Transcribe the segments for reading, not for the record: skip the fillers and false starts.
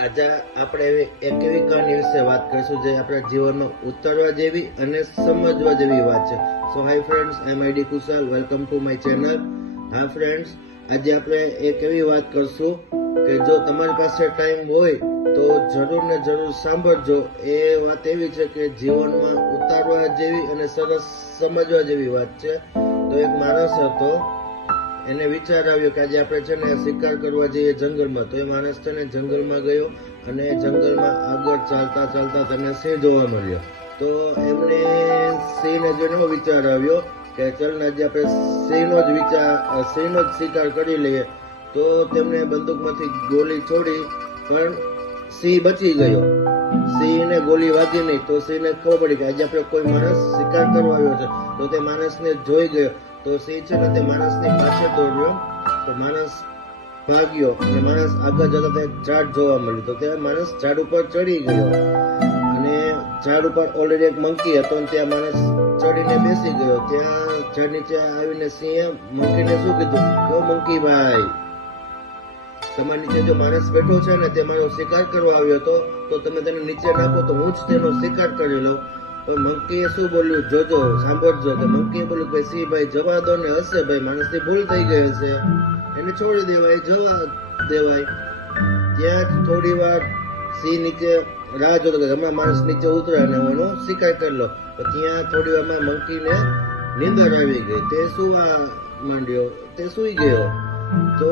આજે આપણે એક એવી કહાની વિશે વાત કરીશું જે આપણા જીવનમાં ઉતારવા જેવી અને સમજવા જેવી વાત છે. So hi friends, I am આઈડી Kushal. Welcome to my channel. હા ફ્રેન્ડ્સ, આજે આપણે એક એવી વાત કરશું કે જો તમારી પાસે ટાઈમ હોય તો જરૂર ને જરૂર સાંભળજો. એ વાત એવી છે કે જીવનમાં ઉતારવા જેવી અને સરસ સમજવા જેવી વાત છે. તો એક માણસ હતો, એને વિચાર આવ્યો કે આજે આપણે છે ને શિકાર કરવા જઈએ જંગલમાં. તો એ માણસ છે ને જંગલમાં ગયો અને જંગલમાં આગળ ચાલતા ચાલતા તેને સિંહ જોવા મળ્યો. તો એમને સિંહને જોઈને એવો વિચાર આવ્યો કે ચાલ ને આજે આપણે સિંહનો જ શિકાર કરી લઈએ. તો તેમને બંદૂકમાંથી ગોળી છોડી, પણ સિંહ બચી ગયો. સિંહને ગોળી વાગી નહીં. તો સિંહને ખબર પડી કે આજે આપણે કોઈ માણસ શિકાર કરવા આવ્યો છે. તો તે માણસને જોઈ ગયો. તો સિંહ છે ને તે માણસની પાછળ દોડ્યો. તો માણસ ભાગ્યો અને માણસ આગળ જતા ત્યાં ઝાડ જોવા મળ્યું. તો ત્યાં માણસ ઝાડ ઉપર ચડી ગયો અને ઝાડ ઉપર ઓલરેડી એક મંકી હતો અને ત્યાં માણસ ચડીને બેસી ગયો. ત્યાં ઝાડ નીચે આવીને સિંહે મંકીને શું કીધું કે મંકી ભાઈ, તમારી નીચે જો માણસ બેઠો છે ને તે મારો શિકાર કરવા આવ્યો હતો, તો તમે તેને નીચે નાખો તો હું જ તેનો શિકાર કરી લઉં. તો મંકીએ શું બોલ્યું, જોજો સાંભળજો. કે મંકીએ બોલ્યું કે સિંહ ભાઈ જવા દો ને, હશે ભાઈ, માણસની ભૂલ થઈ ગઈ હશે, એને છોડી દેવાય, જવા દેવાય. ત્યાં થોડી વાર સિંહ નીચે રાહ જોતો કે હમણાં માણસ નીચે ઉતરે અને એનો શિકાર કરી લો. તો ત્યાં થોડી વારમાં મંકીને નીંદર આવી ગઈ. તે સુવા માંડ્યો, તે સુઈ ગયો. તો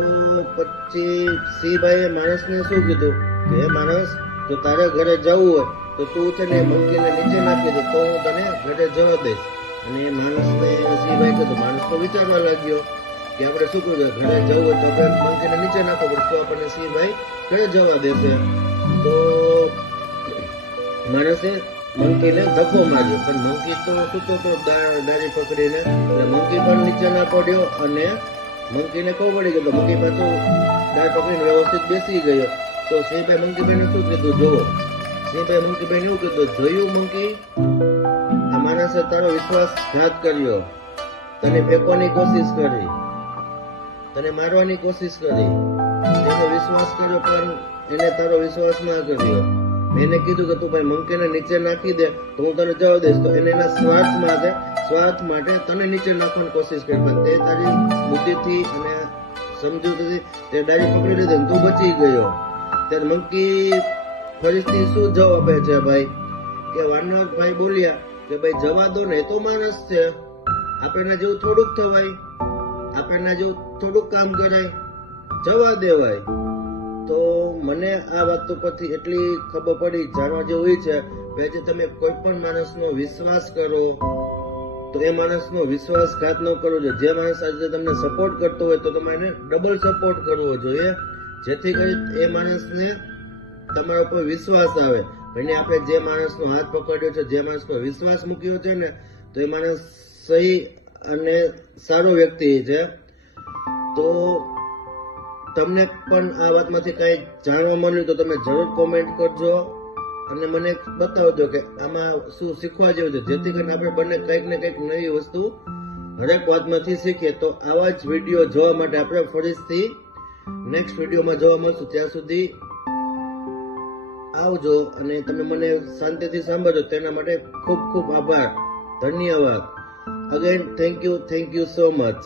પછી સિંહભાઈએ માણસને શું કીધું કે હે માણસ, જો તારે ઘરે જવું હોય તો તું છે ને મંકીને નીચે નાખી દે, તો હું તને ઘરે જવા દઈશ. અને માણસને સિંહભાઈ કીધું. માણસ તો વિચારવા લાગ્યો કે આપણે શું કરવું, ઘરે જવું હોય તો મંકીને નીચે નાખો પડશે, તો આપણને સિંહભાઈ ઘરે જવા દેશે. તો માણસે મંકીને ધક્કો માર્યો, પણ મંકી તો સૂતો તો દાઢી પકડીને, એટલે મંકી પણ નીચે ના પડ્યો અને મંકીને ખબર પડી ગયો. મંકી પાછું દાઢ પકડીને વ્યવસ્થિત બેસી ગયો. તો સિંહભાઈ મંકીભાઈને શું કીધું, જોવો. સિંહભાઈ મંકીભાઈને એવું કીધું, જોયું મંકી, આ માણસે તારો વિશ્વાસઘાત કર્યો, તને ફેંકવાની કોશિશ કરી, તને મારવાની કોશિશ કરી, તેનો વિશ્વાસ કર્યો પણ એને તારો વિશ્વાસ ના કર્યો. મેં એને કીધું કે તું ભાઈ મંકીને નીચે નાખી દે તો હું તને જવા દઈશ. તો એને એના સ્વાર્થ માટે તને નીચે નાખવાની કોશિશ કરી, પણ તે તારી બુદ્ધિથી અને સમજૂતીથી તે ડાયરી પકડી લીધી, તું બચી ગયો. ત્યારે મંકી ફરીથી શું જવાબ આપે છે ભાઈ, કે વાનર ભાઈ બોલ્યા કે ભાઈ જવા દો ને, એ તો માણસ છે, આપણને જેવું થોડુંક થવાય, આપણને જેવું થોડુંક કામ કરાય, જવા દેવાય. તો મને આ વાતો પરથી એટલી ખબર પડી, જાણવા જેવું છે કે જે તમે કોઈ પણ માણસનો વિશ્વાસ કરો તો એ માણસનો વિશ્વાસઘાત ન કરવો જોઈએ. જે માણસ આજે તમને સપોર્ટ કરતો હોય તો તમે એને ડબલ સપોર્ટ કરવો જોઈએ, જેથી કરી એ માણસને તમારા ઉપર વિશ્વાસ આવે. અને આપણે જે માણસનો હાથ પકડ્યો છે, જે માણસ પર વિશ્વાસ મૂક્યો છે ને, તો એ માણસ સહી અને સારો વ્યક્તિ છે. તો તમને પણ આ વાતમાંથી કઈ જાણવા મળ્યું તો તમે જરૂર કોમેન્ટ કરજો અને મને બતાવજો કે આમાં શું શીખવા જેવું છે, જેથી કરીને આપણે બંને કંઈક ને કંઈક નવી વસ્તુ હરેક વાતમાંથી શીખીએ. તો આવા જ વિડીયો જોવા માટે આપણે ફરીથી નેક્સ્ટ વિડીયોમાં જોવા મળશું. ત્યાં સુધી આવજો અને તમે મને શાંતિથી સાંભળજો, તેના માટે ખૂબ ખૂબ આભાર, ધન્યવાદ. Again thank you so much.